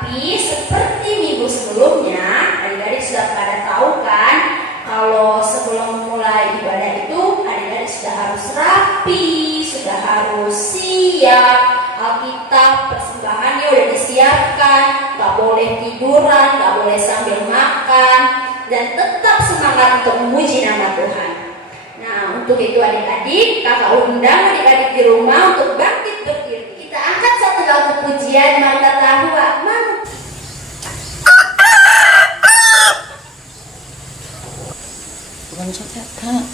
Tapi seperti minggu sebelumnya, adik-adik sudah pada tahu kan, kalau sebelum memulai ibadah itu adik-adik sudah harus rapi, sudah harus siap. Alkitab persembahannya udah disiapkan, gak boleh tiduran, gak boleh sambil makan, dan tetap semangat untuk memuji nama Tuhan. Nah, untuk itu adik-adik, kakak undang adik-adik di rumah untuk bangkit berdiri. Kita angkat satu lagu pujian Marta Tahua. Bukan cocok, Kak.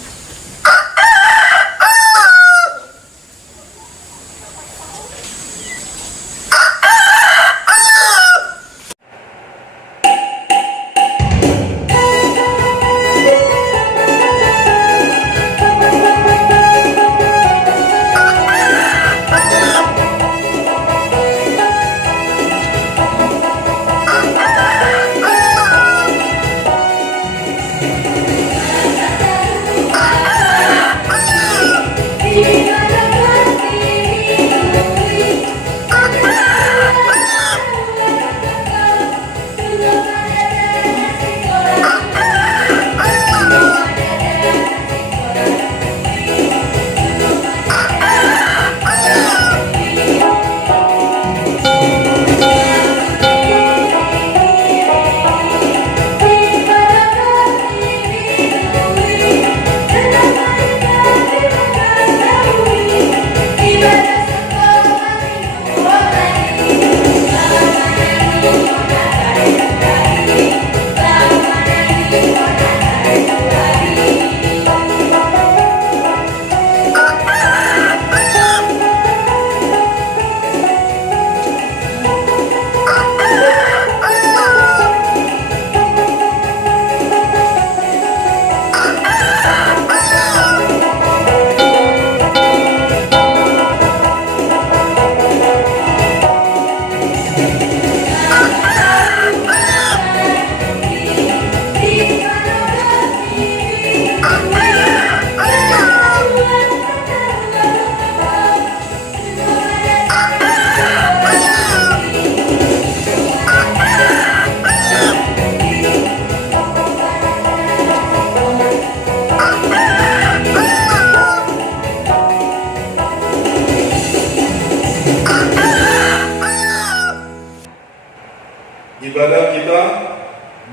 Ibadah kita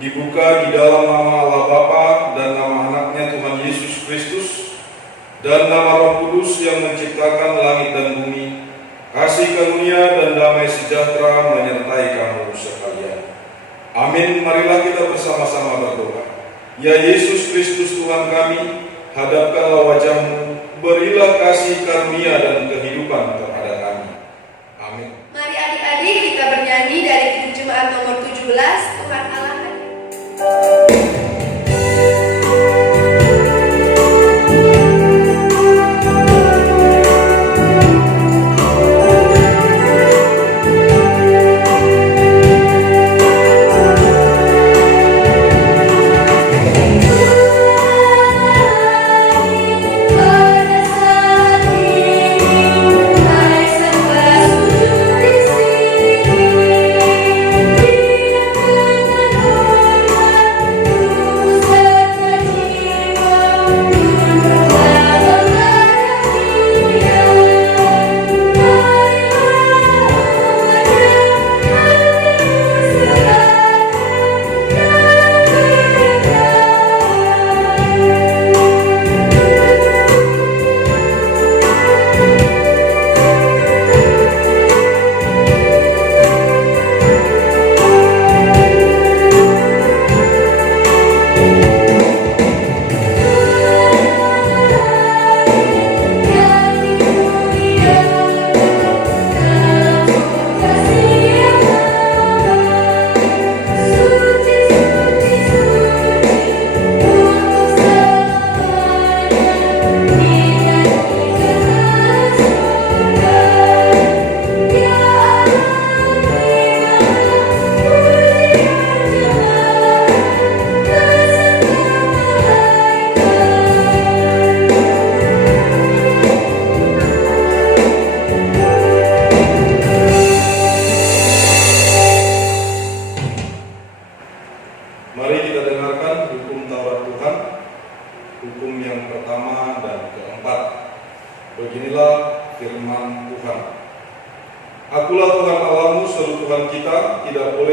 dibuka di dalam nama Allah Bapa dan nama anaknya Tuhan Yesus Kristus dan nama Roh Kudus yang menciptakan langit dan bumi. Kasih karunia dan damai sejahtera menyertai kamu sekalian. Amin. Marilah kita bersama-sama berdoa. Ya Yesus Kristus Tuhan kami, hadapkanlah wajah-Mu, berilah kasih karunia dan kehidupan kepada kami. Amin. Mari adik-adik kita bernyanyi dari Jemaat nomor 17, Tuhan Allah hadir. Terima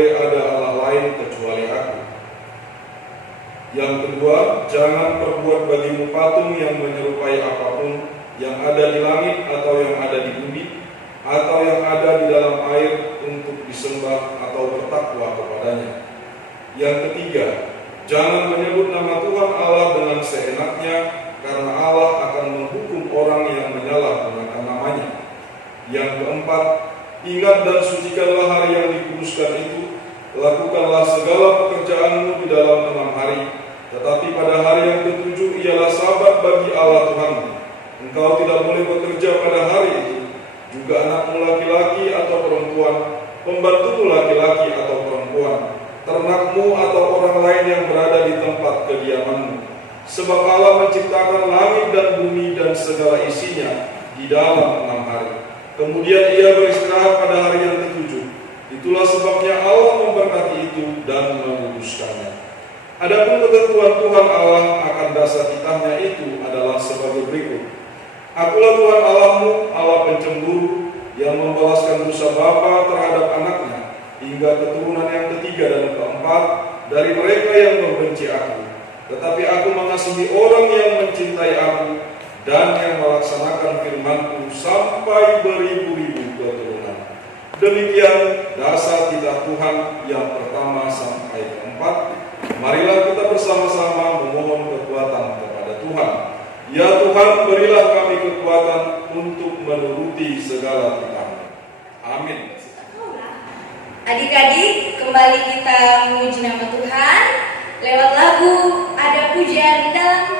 boleh ada Allah lain kecuali Aku. Yang kedua, jangan perbuat bagimu patung yang menyerupai apapun yang ada di langit atau yang ada di bumi atau yang ada di dalam air untuk disembah atau bertakwa kepadanya. Yang ketiga, jangan menyebut nama Tuhan Allah dengan seenaknya, karena Allah akan menghukum orang yang menyalahgunakan namanya. Yang keempat, ingat dan sucikanlah hari yang dikuduskan itu, lakukanlah segala pekerjaanmu di dalam 6 hari, tetapi pada hari yang ketujuh ialah Sabat bagi Allah Tuhanmu. Engkau tidak boleh bekerja pada hari itu, juga anakmu laki-laki atau perempuan, pembantumu laki-laki atau perempuan, ternakmu atau orang lain yang berada di tempat kediamanmu. Sebab Allah menciptakan langit dan bumi dan segala isinya di dalam 6 hari. Kemudian Ia beristirahat pada hari yang ketujuh. Itulah sebabnya Allah memberkati itu dan menguduskannya. Adapun ketentuan Tuhan Allah akan dasar titahnya itu adalah sebagai berikut. Akulah Tuhan Allahmu, Allah pencemburu, yang membalaskan dosa bapa terhadap anaknya, hingga keturunan yang ketiga dan keempat dari mereka yang membenci Aku. Tetapi Aku mengasihi orang yang mencintai Aku dan yang melaksanakan firman-Ku sampai beribu-ribu keturunan. Demikian dasar titah Tuhan yang pertama sampai keempat. Marilah kita bersama-sama memohon kekuatan kepada Tuhan. Ya Tuhan, berilah kami kekuatan untuk menuruti segala titah-Mu. Amin. Adik-adik, kembali kita memuji nama Tuhan lewat lagu Ada Pujian Dalam. Ada pujian dalam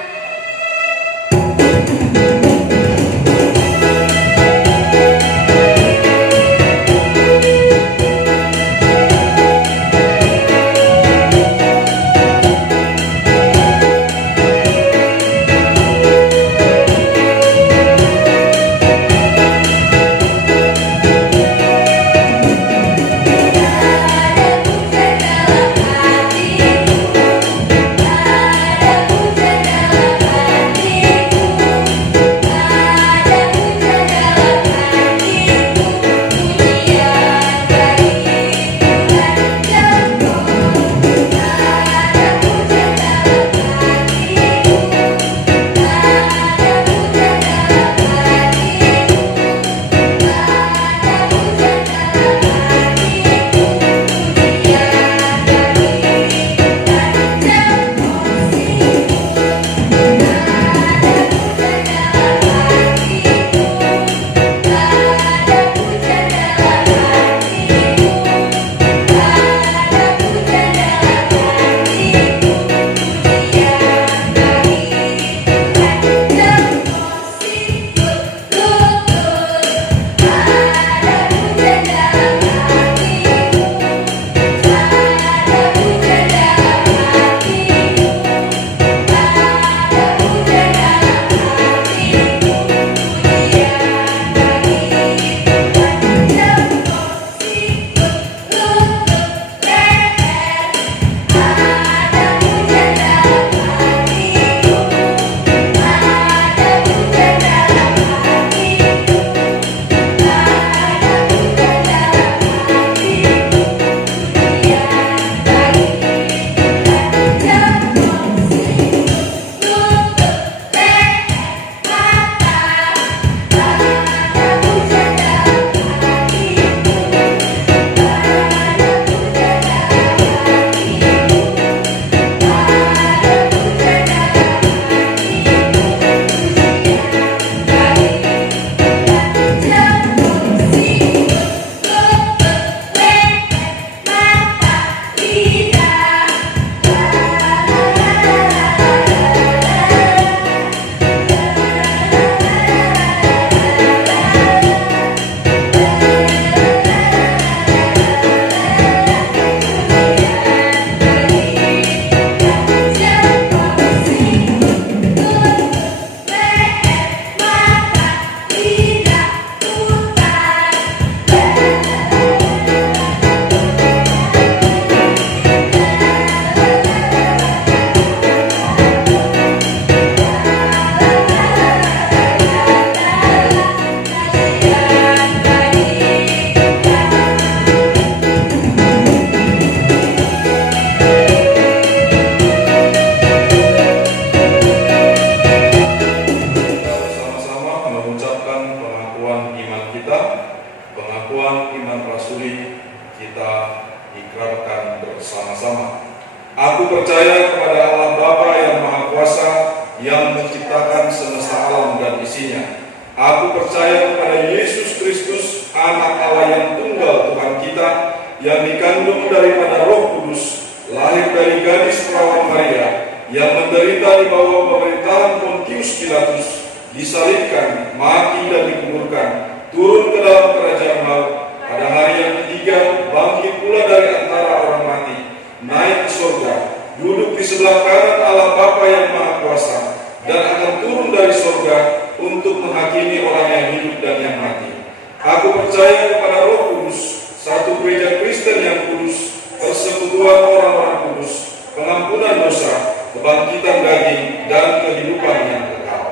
hatiku, ada pujian dalam dan bersama-sama. Aku percaya kepada Allah Bapa yang Maha Kuasa, yang menciptakan semesta alam dan isinya. Aku percaya kepada Yesus Kristus, anak Allah yang tunggal Tuhan kita, yang dikandung daripada Roh Kudus, lahir dari gadis perawan Maria, yang menderita di bawah pemerintahan Pontius Pilatus, disalibkan, mati dan dikuburkan, turun ke dalam kerajaan maut, pada hari yang ketiga bangkit pula dari antara orang mati, naik ke surga, duduk di sebelah kanan Allah Bapa yang Maha Kuasa, dan akan turun dari surga untuk menghakimi orang yang hidup dan yang mati. Aku percaya kepada Roh Kudus, satu gereja Kristen yang kudus, persekutuan orang-orang kudus, pengampunan dosa, kebangkitan daging, dan kehidupan yang kekal.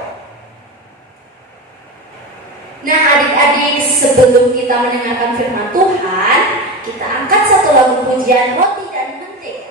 Nah adik-adik, sebelum kita mendengarkan firman Tuhan, kita angkat satu lagu pujian Roti dan Mentega.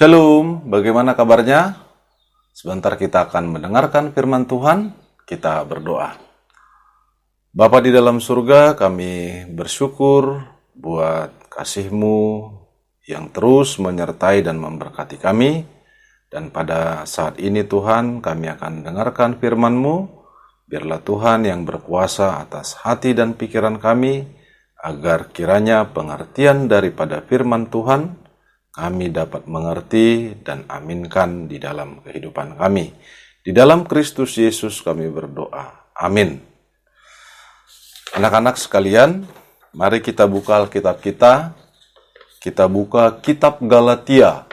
Shalom, bagaimana kabarnya? Sebentar kita akan mendengarkan firman Tuhan, kita berdoa. Bapa di dalam surga, kami bersyukur buat kasih-Mu yang terus menyertai dan memberkati kami. Dan pada saat ini Tuhan, kami akan dengarkan firman-Mu. Biarlah Tuhan yang berkuasa atas hati dan pikiran kami, agar kiranya pengertian daripada firman Tuhan kami dapat mengerti dan aminkan di dalam kehidupan kami. Di dalam Kristus Yesus kami berdoa. Amin. Anak-anak sekalian, mari kita buka Alkitab kita. Kita buka kitab Galatia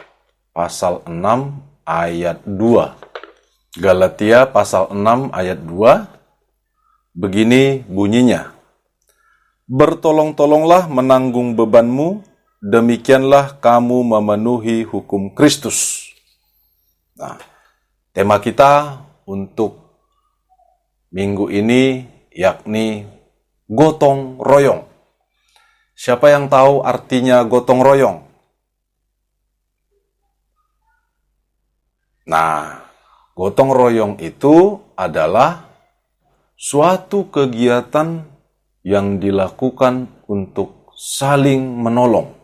pasal 6 ayat 2. Galatia pasal 6 ayat 2. Begini bunyinya. Bertolong-tolonglah menanggung bebanmu, demikianlah kamu memenuhi hukum Kristus. Nah, tema kita untuk minggu ini yakni gotong royong. Siapa yang tahu artinya gotong royong? Nah, Gotong royong itu adalah suatu kegiatan yang dilakukan untuk saling menolong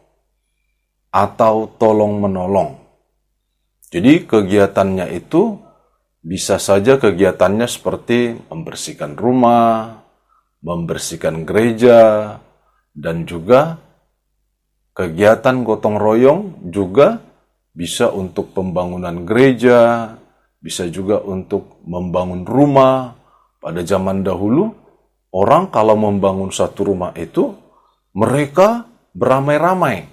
atau tolong-menolong. Jadi kegiatannya itu bisa saja kegiatannya seperti membersihkan rumah, membersihkan gereja, dan juga kegiatan gotong royong juga bisa untuk pembangunan gereja, bisa juga untuk membangun rumah. Pada zaman dahulu, orang kalau membangun satu rumah itu, mereka beramai-ramai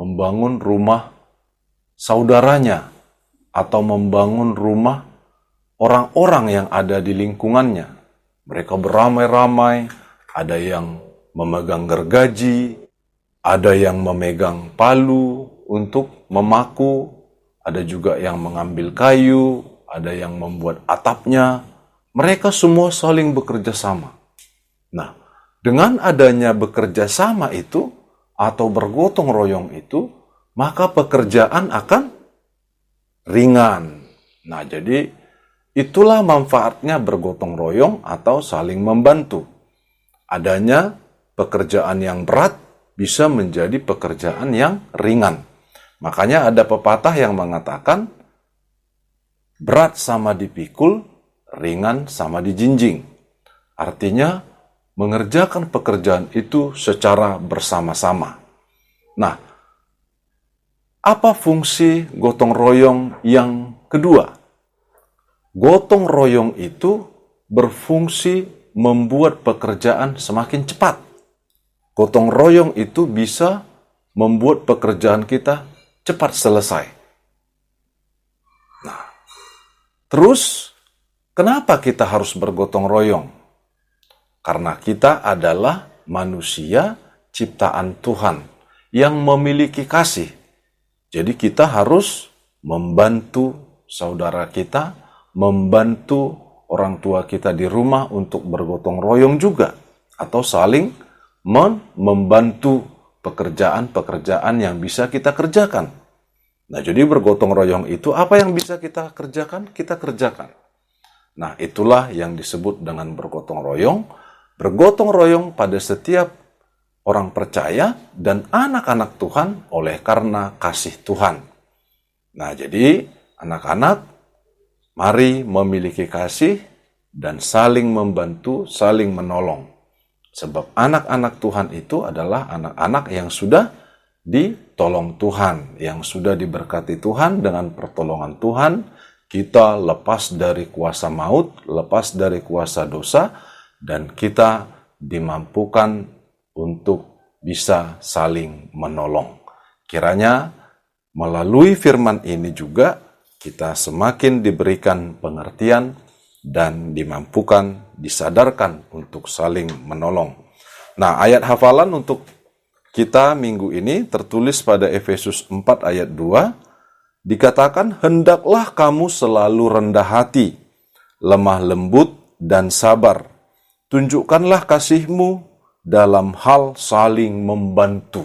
membangun rumah saudaranya atau membangun rumah orang-orang yang ada di lingkungannya. Mereka beramai-ramai, ada yang memegang gergaji, ada yang memegang palu untuk memaku, ada juga yang mengambil kayu, ada yang membuat atapnya. Mereka semua saling bekerja sama. Nah, dengan adanya bekerja sama itu, atau bergotong royong itu, maka pekerjaan akan ringan. Nah, jadi itulah manfaatnya bergotong royong atau saling membantu. Adanya pekerjaan yang berat bisa menjadi pekerjaan yang ringan. Makanya ada pepatah yang mengatakan, berat sama dipikul, ringan sama dijinjing. Artinya, mengerjakan pekerjaan itu secara bersama-sama. Nah, apa fungsi gotong royong yang kedua? Gotong royong itu berfungsi membuat pekerjaan semakin cepat. Gotong royong itu bisa membuat pekerjaan kita cepat selesai. Nah, terus kenapa kita harus bergotong royong? Karena kita adalah manusia ciptaan Tuhan yang memiliki kasih. Jadi kita harus membantu saudara kita, membantu orang tua kita di rumah untuk bergotong royong juga. Atau saling membantu pekerjaan-pekerjaan yang bisa kita kerjakan. Nah, jadi bergotong royong itu apa yang bisa kita kerjakan? Kita kerjakan. Nah, itulah yang disebut dengan bergotong royong. Bergotong royong pada setiap orang percaya dan anak-anak Tuhan oleh karena kasih Tuhan. Nah, jadi anak-anak, mari memiliki kasih dan saling membantu, saling menolong. Sebab anak-anak Tuhan itu adalah anak-anak yang sudah ditolong Tuhan, yang sudah diberkati Tuhan dengan pertolongan Tuhan. Kita lepas dari kuasa maut, lepas dari kuasa dosa, dan kita dimampukan untuk bisa saling menolong. Kiranya melalui firman ini juga kita semakin diberikan pengertian dan dimampukan, disadarkan untuk saling menolong. Nah, ayat hafalan untuk kita minggu ini tertulis pada Efesus 4 ayat 2, dikatakan, hendaklah kamu selalu rendah hati, lemah lembut dan sabar. Tunjukkanlah kasihmu dalam hal saling membantu.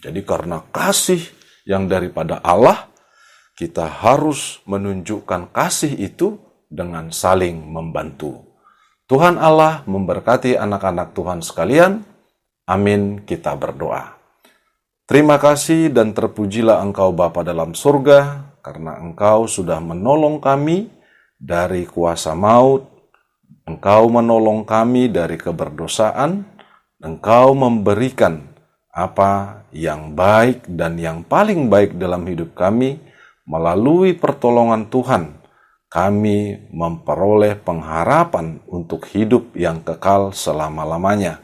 Jadi karena kasih yang daripada Allah, kita harus menunjukkan kasih itu dengan saling membantu. Tuhan Allah memberkati anak-anak Tuhan sekalian. Amin, kita berdoa. Terima kasih dan terpujilah Engkau Bapa dalam surga, karena Engkau sudah menolong kami dari kuasa maut, Engkau menolong kami dari keberdosaan, Engkau memberikan apa yang baik dan yang paling baik dalam hidup kami. Melalui pertolongan Tuhan, kami memperoleh pengharapan untuk hidup yang kekal selama-lamanya.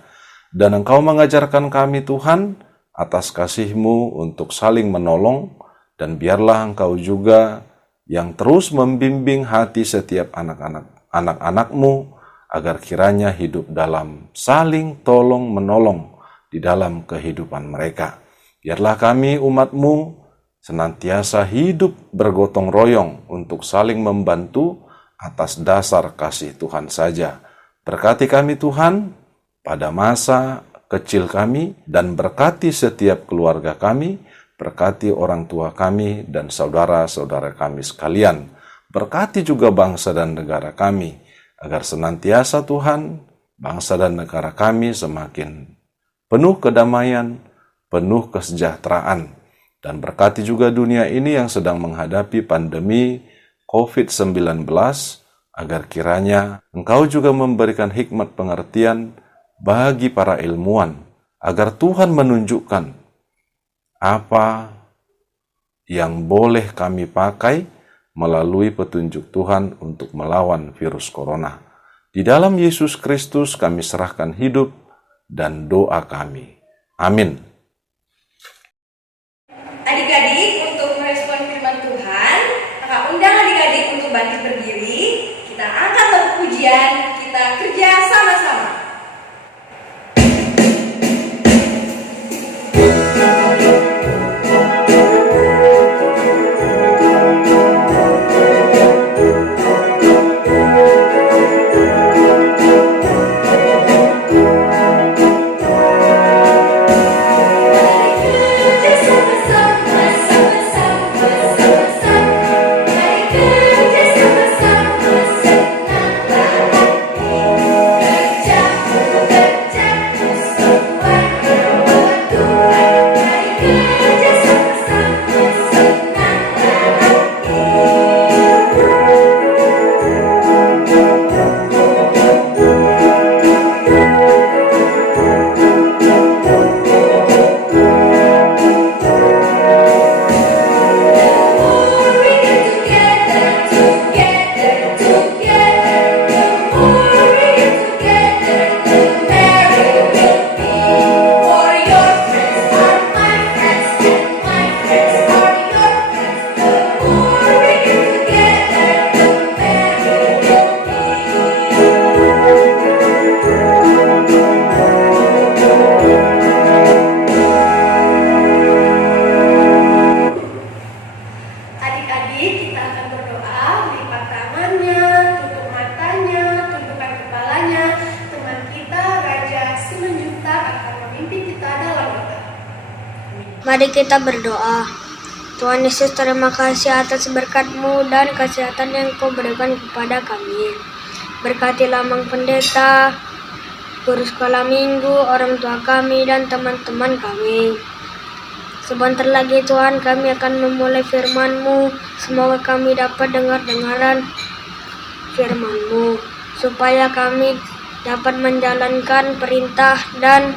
Dan Engkau mengajarkan kami Tuhan atas kasih-Mu untuk saling menolong, dan biarlah Engkau juga yang terus membimbing hati setiap anak-anak-Mu, agar kiranya hidup dalam saling tolong-menolong di dalam kehidupan mereka. Biarlah kami umat-Mu senantiasa hidup bergotong royong untuk saling membantu atas dasar kasih Tuhan saja. Berkati kami Tuhan pada masa kecil kami, dan berkati setiap keluarga kami, berkati orang tua kami dan saudara-saudara kami sekalian. Berkati juga bangsa dan negara kami, agar senantiasa Tuhan, bangsa dan negara kami semakin penuh kedamaian, penuh kesejahteraan. Dan berkati juga dunia ini yang sedang menghadapi pandemi COVID-19, agar kiranya Engkau juga memberikan hikmat pengertian bagi para ilmuwan, agar Tuhan menunjukkan apa yang boleh kami pakai melalui petunjuk Tuhan untuk melawan virus corona. Di dalam Yesus Kristus kami serahkan hidup dan doa kami. Amin. Adik-adik, untuk merespon firman Tuhan, kakak undang adik-adik untuk bangkit berdiri. Kita angkat lagu pujian, kita kerja sama-sama. Mari kita berdoa. Tuhan Yesus, terima kasih atas berkat-Mu dan kesehatan yang Kau berikan kepada kami. Berkatilah Mang Pendeta, guru sekolah minggu, orang tua kami, dan teman-teman kami. Sebentar lagi Tuhan, kami akan memulai firman-Mu. Semoga kami dapat dengar-dengaran firman-Mu, supaya kami dapat menjalankan perintah dan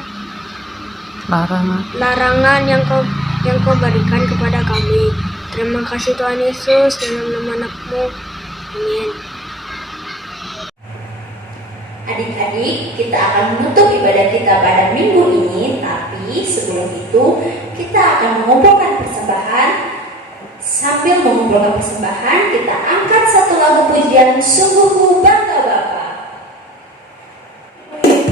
larangan yang kau berikan kepada kami. Terima kasih Tuhan Yesus, dalam nama anak-Mu. Amin. Adik-adik, kita akan menutup ibadah kita pada minggu ini, tapi sebelum itu kita akan mengumpulkan persembahan. Sambil mengumpulkan persembahan, kita angkat satu lagu pujian, Sungguh Ku Bangga Bapa. Sungguh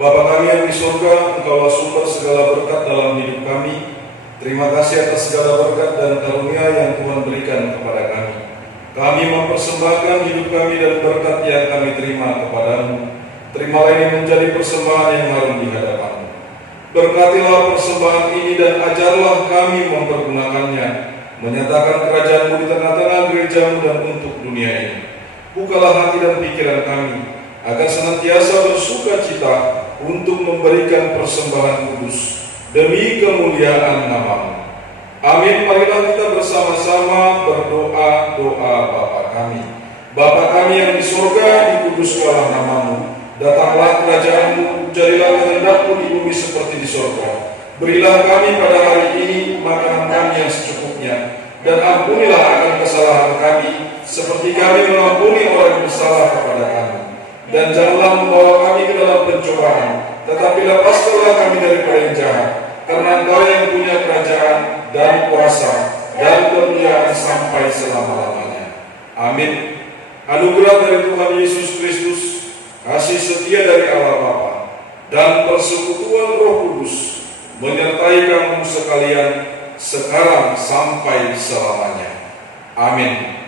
Bapa kami yang di surga, Engkaulah sumber segala berkat dalam hidup kami. Terima kasih atas segala berkat dan karunia yang Tuhan berikan kepada kami. Kami mempersembahkan hidup kami dan berkat yang kami terima kepadamu. Terimalah ini menjadi persembahan yang harum di hadapan-Mu. Berkatilah persembahan ini dan ajarlah kami mempergunakannya, menyatakan kerajaan-Mu di tengah-tengah gereja-Mu dan untuk dunia ini. Bukalah hati dan pikiran kami, agar senantiasa bersuka cita untuk memberikan persembahan kudus demi kemuliaan nama-Mu. Amin. Marilah kita bersama-sama berdoa doa Bapa kami. Bapa kami yang di surga, dikuduskanlah nama-Mu. Datanglah kerajaan-Mu, jadilah kehendak-Mu di bumi seperti di surga. Berilah kami pada hari ini makanan kami yang secukupnya, dan ampunilah akan kesalahan kami, seperti kami mengampuni orang yang bersalah kepada kami. Dan janganlah membawa kami ke dalam pencobaan, tetapi lepaskanlah kami daripada yang jahat, karena Engkau yang punya kerajaan dan kuasa dan kemuliaan sampai selama-lamanya. Amin. Anugerah dari Tuhan Yesus Kristus, kasih setia dari Allah Bapa, dan persekutuan Roh Kudus menyertai kamu sekalian sekarang sampai selamanya. Amin.